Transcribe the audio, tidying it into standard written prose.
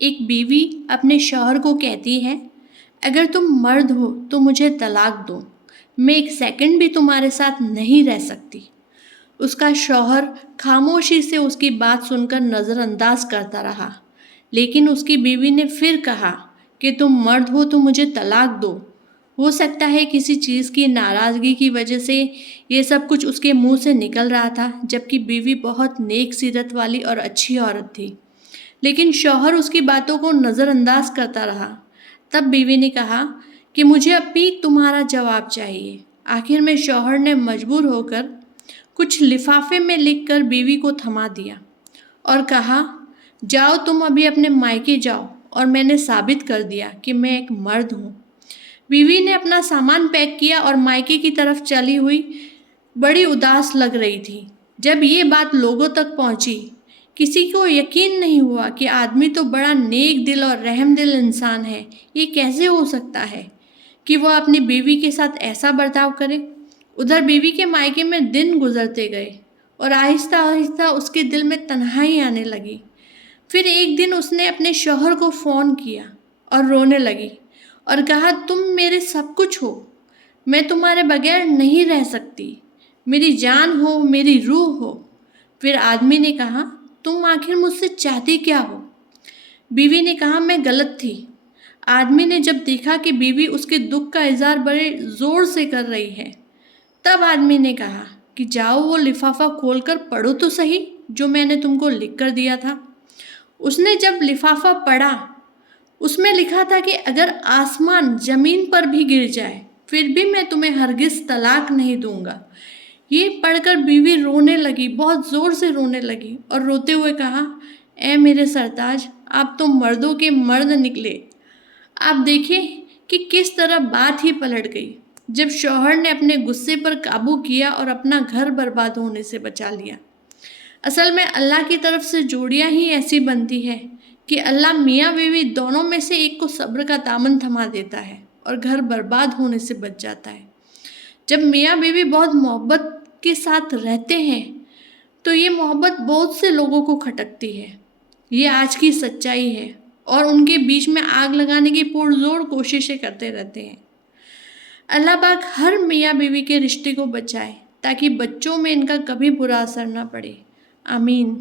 ایک بیوی اپنے شوہر کو کہتی ہے، اگر تم مرد ہو تو مجھے طلاق دو، میں ایک سیکنڈ بھی تمہارے ساتھ نہیں رہ سکتی۔ اس کا شوہر خاموشی سے اس کی بات سن کر نظر انداز کرتا رہا، لیکن اس کی بیوی نے پھر کہا کہ تم مرد ہو تو مجھے طلاق دو۔ ہو سکتا ہے کسی چیز کی ناراضگی کی وجہ سے یہ سب کچھ اس کے منہ سے نکل رہا تھا، جبکہ بیوی بہت نیک سیرت والی اور اچھی عورت تھی، لیکن شوہر اس کی باتوں کو نظر انداز کرتا رہا۔ تب بیوی نے کہا کہ مجھے اب بھی تمہارا جواب چاہیے۔ آخر میں شوہر نے مجبور ہو کر کچھ لفافے میں لکھ کر بیوی کو تھما دیا اور کہا، جاؤ تم ابھی اپنے مائکے جاؤ، اور میں نے ثابت کر دیا کہ میں ایک مرد ہوں۔ بیوی نے اپنا سامان پیک کیا اور مائکے کی طرف چلی ہوئی بڑی اداس لگ رہی تھی۔ جب یہ بات لوگوں تک پہنچی، کسی کو یقین نہیں ہوا کہ آدمی تو بڑا نیک دل اور رحم دل انسان ہے، یہ کیسے ہو سکتا ہے کہ وہ اپنی بیوی کے ساتھ ایسا برتاؤ کرے۔ ادھر بیوی کے مائکے میں دن گزرتے گئے اور آہستہ آہستہ اس کے دل میں تنہائی آنے لگی۔ پھر ایک دن اس نے اپنے شوہر کو فون کیا اور رونے لگی اور کہا، تم میرے سب کچھ ہو، میں تمہارے بغیر نہیں رہ سکتی، میری جان ہو، میری روح ہو۔ پھر آدمی نے کہا، تم آخر مجھ سے چاہتی کیا ہو؟ بیوی نے کہا، میں غلط تھی۔ آدمی نے جب دیکھا کہ بیوی اس کے دکھ کا اظہار بڑے زور سے کر رہی ہے، تب آدمی نے کہا کہ جاؤ وہ لفافہ کھول کر پڑھو تو صحیح جو میں نے تم کو لکھ کر دیا تھا۔ اس نے جب لفافہ پڑھا، اس میں لکھا تھا کہ اگر آسمان زمین پر بھی گر جائے پھر بھی میں تمہیں ہرگز طلاق نہیں دوں گا۔ یہ پڑھ کر بیوی رونے لگی، بہت زور سے رونے لگی اور روتے ہوئے کہا، اے میرے سرتاج، آپ تو مردوں کے مرد نکلے۔ آپ دیکھیں کہ کس طرح بات ہی پلٹ گئی جب شوہر نے اپنے غصے پر قابو کیا اور اپنا گھر برباد ہونے سے بچا لیا۔ اصل میں اللہ کی طرف سے جوڑیاں ہی ایسی بنتی ہے کہ اللہ میاں بیوی دونوں میں سے ایک کو صبر کا دامن تھما دیتا ہے اور گھر برباد ہونے سے بچ جاتا ہے۔ جب میاں بیوی بہت محبت کے ساتھ رہتے ہیں تو یہ محبت بہت سے لوگوں کو کھٹکتی ہے۔ یہ آج کی سچائی ہے اور ان کے بیچ میں آگ لگانے کی پرزور کوششیں کرتے رہتے ہیں۔ اللہ پاک ہر میاں بیوی کے رشتے کو بچائے تاکہ بچوں میں ان کا کبھی برا اثر نہ پڑے۔ آمین۔